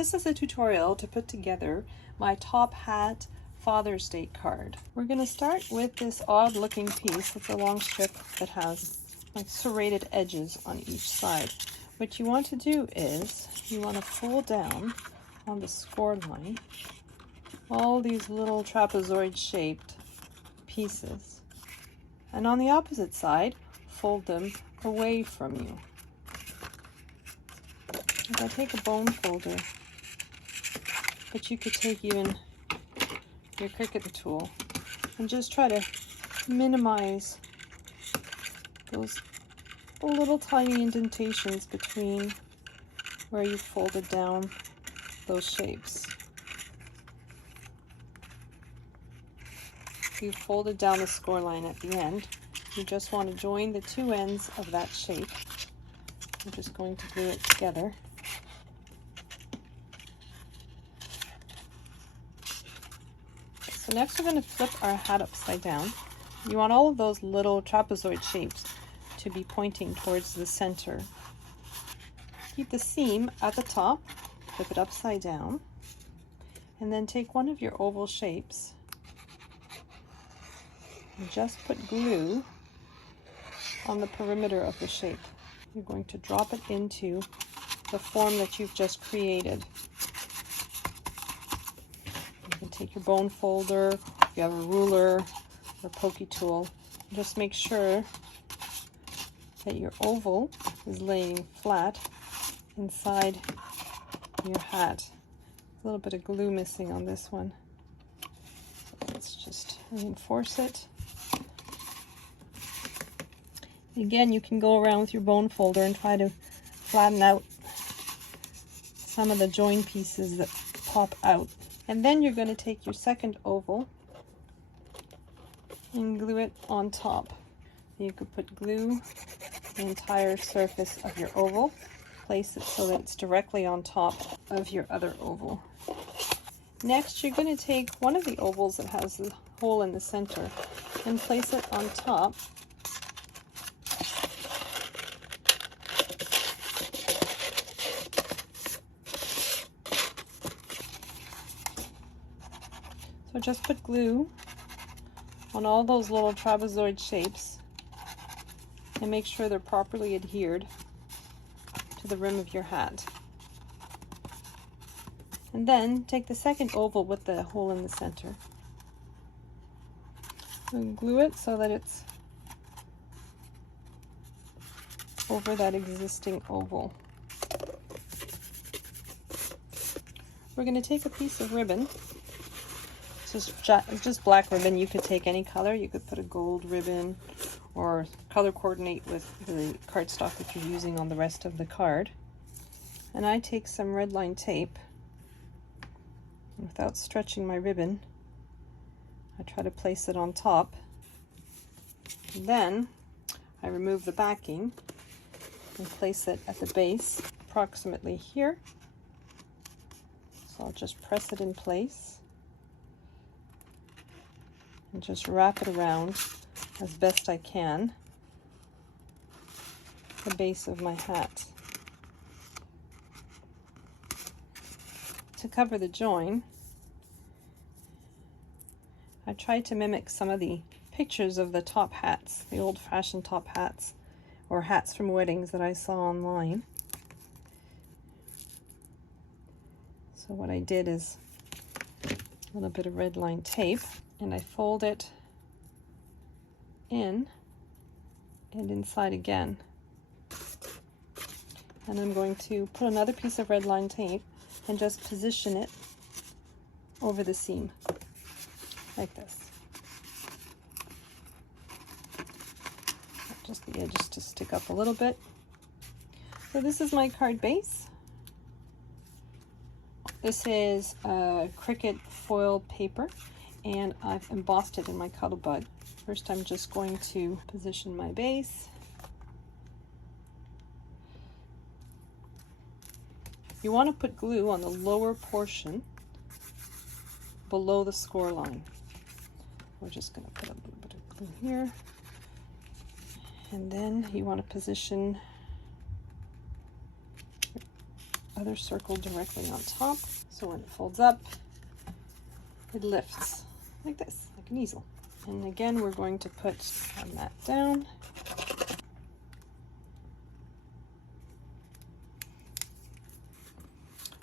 This is a tutorial to put together my top hat Father's Day card. We're going to start with this odd looking piece. It's a long strip that has like serrated edges on each side. What you want to do is you want to pull down on the score line all these little trapezoid shaped pieces, and on the opposite side fold them away from you. If I take a bone folder, but you could take even your Cricut tool and just try to minimize those little tiny indentations between where you folded down those shapes. If you folded down the score line at the end, you just want to join the two ends of that shape. I'm just going to glue it together. So next we're going to flip our hat upside down. You want all of those little trapezoid shapes to be pointing towards the center. Keep the seam at the top, flip it upside down, and then take one of your oval shapes and just put glue on the perimeter of the shape. You're going to drop it into the form that you've just created. You can take your bone folder, if you have a ruler or pokey tool. Just make sure that your oval is laying flat inside your hat. A little bit of glue missing on this one. Let's just reinforce it. Again, you can go around with your bone folder and try to flatten out some of the join pieces that pop out. And then you're going to take your second oval and glue it on top. You could put glue the entire surface of your oval. Place it so that it's directly on top of your other oval. Next, you're going to take one of the ovals that has the hole in the center and place it on top . So just put glue on all those little trapezoid shapes and make sure they're properly adhered to the rim of your hat. And then take the second oval with the hole in the center and glue it so that it's over that existing oval. We're going to take a piece of ribbon. It's just black ribbon. You could take any color. You could put a gold ribbon or color coordinate with the cardstock that you're using on the rest of the card. And I take some red line tape. Without stretching my ribbon, I try to place it on top. Then I remove the backing and place it at the base, approximately here. So I'll just press it in place and just wrap it around as best I can the base of my hat. To cover the join, I tried to mimic some of the pictures of the top hats, the old-fashioned top hats or hats from weddings that I saw online. So what I did is a little bit of red line tape, and I fold it in and inside again. And I'm going to put another piece of red line tape and just position it over the seam like this. Just the edges to stick up a little bit. So this is my card base. This is Cricut foil paper, and I've embossed it in my Cuttlebug. First, I'm just going to position my base. You want to put glue on the lower portion below the score line. We're just going to put a little bit of glue here. And then you want to position other circle directly on top. So when it folds up, it lifts like this, like an easel. And again, we're going to put our mat down.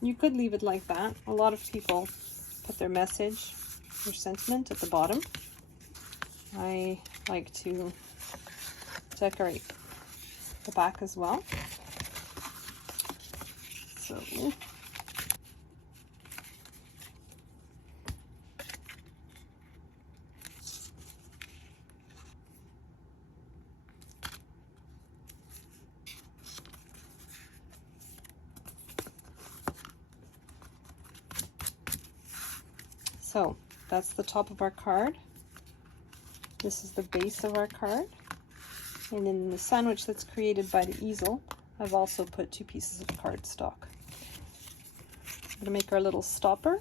You could leave it like that. A lot of people put their message, their sentiment at the bottom. I like to decorate the back as well. So that's the top of our card. This is the base of our card. And in the sandwich that's created by the easel, I've also put 2 pieces of cardstock. I'm going to make our little stopper.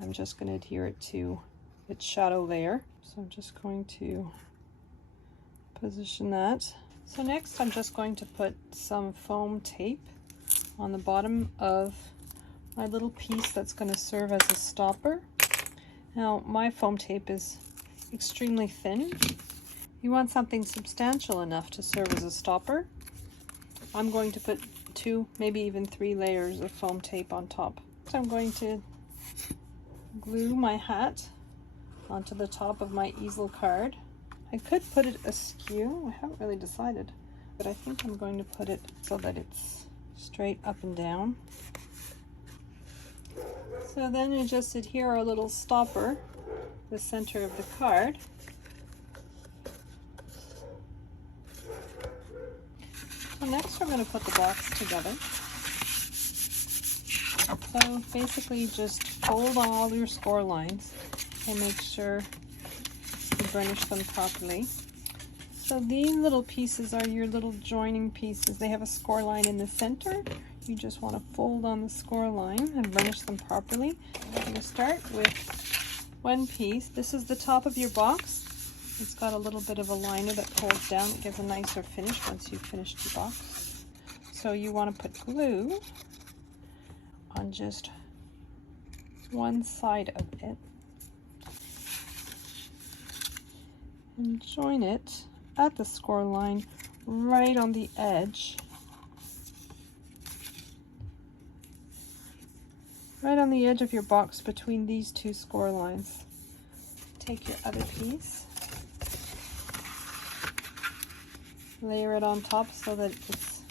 I'm just going to adhere it to its shadow layer. So I'm just going to position that. So next I'm just going to put some foam tape on the bottom of my little piece that's going to serve as a stopper. Now my foam tape is extremely thin. You want something substantial enough to serve as a stopper. I'm going to put 2, maybe even 3 layers of foam tape on top. So I'm going to glue my hat onto the top of my easel card. I could put it askew, I haven't really decided, but I think I'm going to put it so that it's straight up and down. So then you just adhere our little stopper to the center of the card. So next we're going to put the box together. So basically just fold all your score lines and make sure you burnish them properly. So these little pieces are your little joining pieces. They have a score line in the center. You just want to fold on the score line and burnish them properly. I'm going to start with one piece. This is the top of your box. It's got a little bit of a liner that pulls down. It gives a nicer finish once you've finished your box. So you want to put glue on just one side of it and join it at the score line right on the edge. Right on the edge of your box between these 2 score lines. Take your other piece, layer it on top so that it's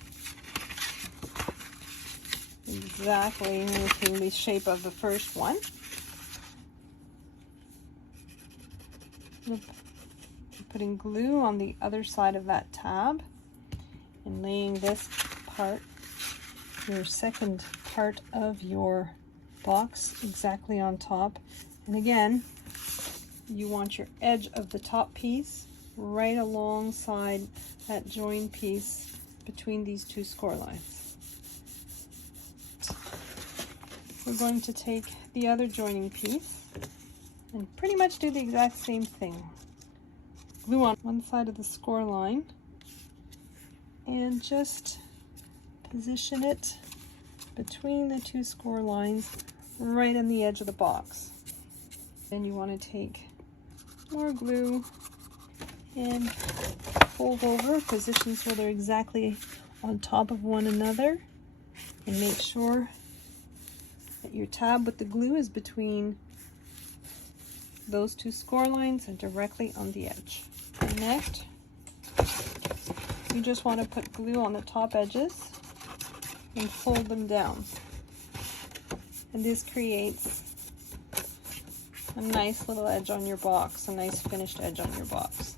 exactly within the shape of the first one. I'm putting glue on the other side of that tab and laying this part, your second part of your box, exactly on top. And again, you want your edge of the top piece right alongside that join piece between these 2 score lines. We're going to take the other joining piece and pretty much do the exact same thing. Glue on one side of the score line and just position it between the 2 score lines right on the edge of the box. Then you want to take more glue and fold over, position so they're exactly on top of one another, and make sure that your tab with the glue is between those 2 score lines and directly on the edge. And next, you just want to put glue on the top edges and fold them down. And this creates a nice little edge on your box, a nice finished edge on your box.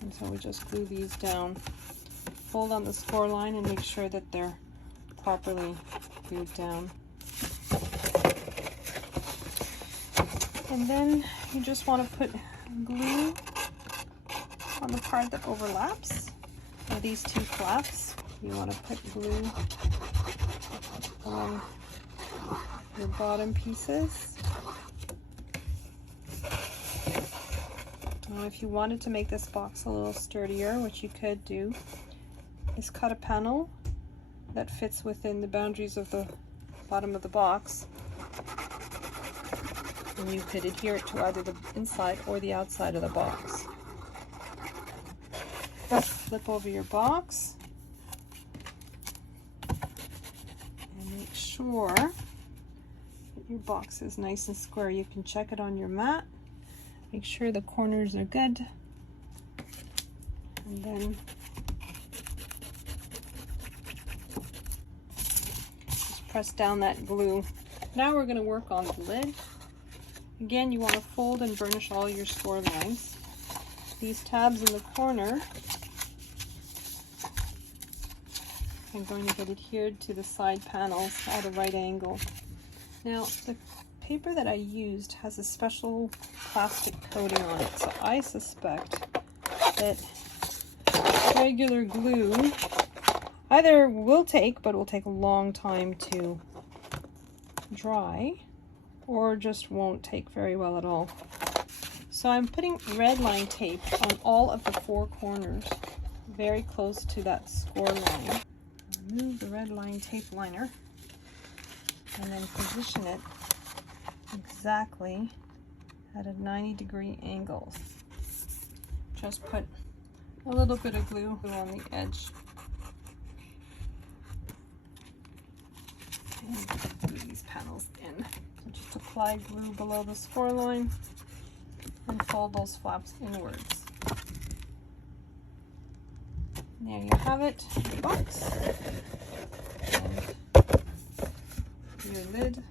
And so we just glue these down, fold on the score line and make sure that they're properly glued down. And then you just want to put glue on the part that overlaps. Now these 2 flaps, you want to put glue on your bottom pieces. Now if you wanted to make this box a little sturdier, what you could do is cut a panel that fits within the boundaries of the bottom of the box. And you could adhere it to either the inside or the outside of the box. Flip over your box and make sure that your box is nice and square. You can check it on your mat. Make sure the corners are good. And then just press down that glue. Now we're going to work on the lid. Again, you want to fold and burnish all your score lines. These tabs in the corner are going to get adhered to the side panels at a right angle. Now, the paper that I used has a special plastic coating on it, so I suspect that regular glue either will take, but will take a long time to dry, or just won't take very well at all. So I'm putting red line tape on all of the four corners, very close to that score line. Remove the red line tape liner and then position it exactly at a 90-degree angle. Just put a little bit of glue on the edge and glue these panels in. So just apply glue below the score line and fold those flaps inwards. There you have it, your box and your lid.